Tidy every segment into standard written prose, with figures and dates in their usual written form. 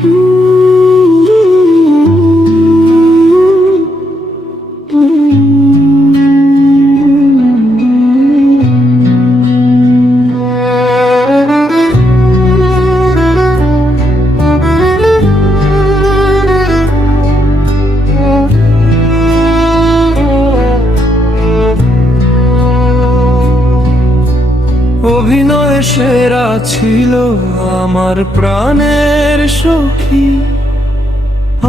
অভিনয় সেরা ছিল আমার প্রাণের সখী,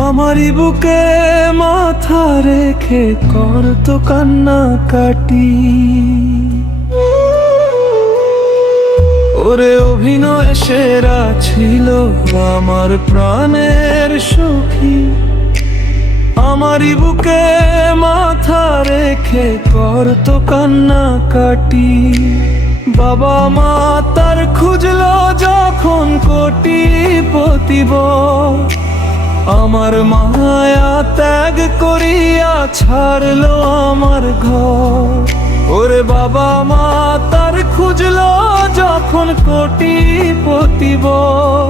আমারই বুকে মাথা রেখে করতো কান্নাকাটি। ওরে অভিনয় সেরা ছিল আমার প্রাণের সখী, আমারই বুকে মাথা রেখে করতো কান্নাকাটি। বাবা মা তার খুঁজলো যখন কোটিপতি বর, আমার মায়া ত্যাগ করিয়া ছাড়লো আমার ঘর। ওরে বাবা মা তার খুঁজলো যখন কোটিপতি বর,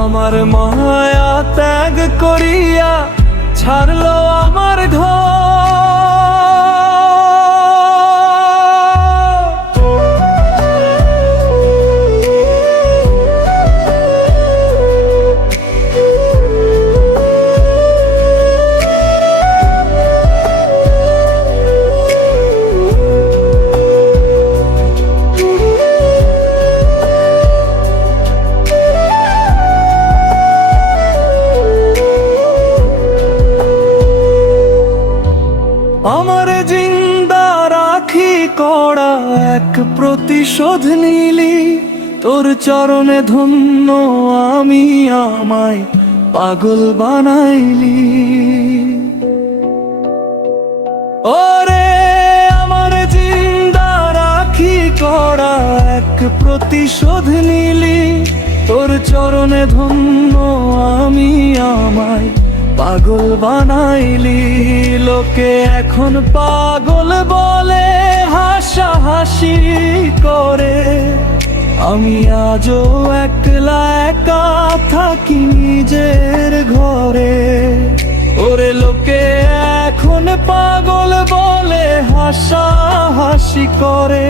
আমার মায়া ত্যাগ করিয়া ছাড়লো আমার ঘর। আমার জিন্দা রাখি কড়া এক প্রতিশোধ নিলি, তোর চরণে ধন্য আমি, আমায় পাগল বানাইলি। ওরে আমার জিন্দা রাখি কড়া এক প্রতিশোধ নিলি, তোর চরণে ধন্য আমি, আমায় পাগল বানাইলি। লোকে এখন পাগল বলে হাসাহাসি করে, আমি আজও একলা একা থাকি নিজের ঘরে। ওরে লোকে এখন পাগল বলে হাসাহাসি করে,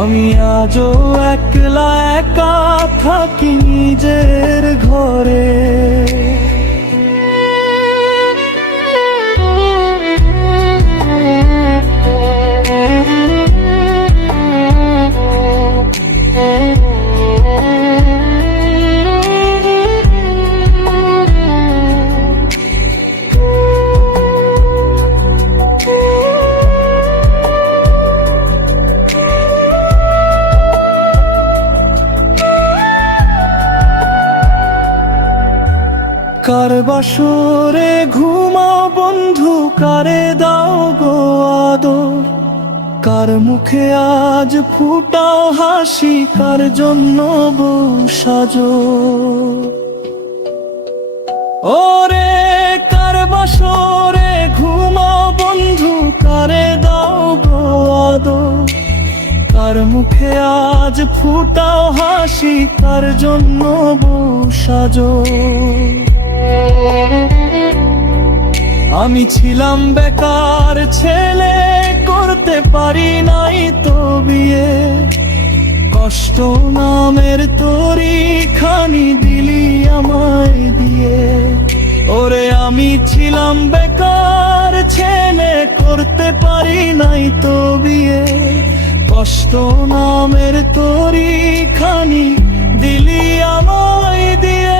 আমি আজও একলা একা থাকি নিজের ঘরে। কার বাসরে ঘুমাও বন্ধু, কারে দাও গো আদর, কার মুখে আজ ফুটাও হাসি, কার জন্য বউ সাজো। ওরে কার বাসরে ঘুমাও বন্ধু, কারে দাও গো আদর, কার মুখে আজ ফুটাও হাসি, কার জন্য বউ সাজো। আমি ছিলাম বেকার ছেলে, করতে পারি নাই তো বিয়ে, কষ্ট নামের তরি খানি দিলি আমায় দিয়ে। ওরে আমি ছিলাম বেকার ছেলে, করতে পারি নাই তো বিয়ে, কষ্ট নামের তরি খানি দিলি আমায় দিয়ে।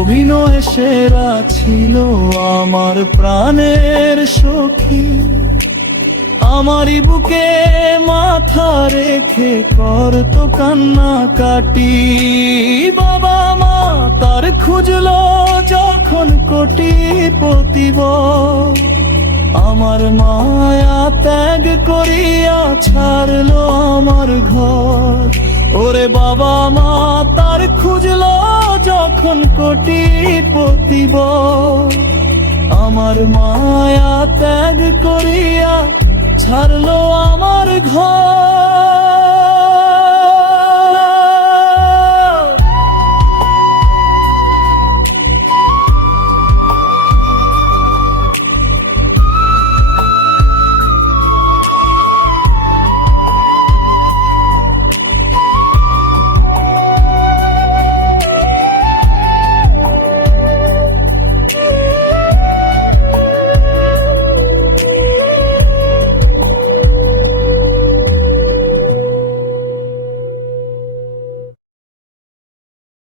অভিনয় সেরা ছিল আমার প্রাণের সখী, আমারই বুকে মাথা রেখে করতো কান্নাকাটি। বাবা মা তার খুঁজলো যখন কোটিপতি বর, আমার মায়া ত্যাগ করিয়া ছাড়লো আমার ঘর। ওরে বাবা মা তার খুঁজলো যখন কোটিপতি বর, আমার মায়া ত্যাগ করিয়া ছাড়লো আমার ঘর।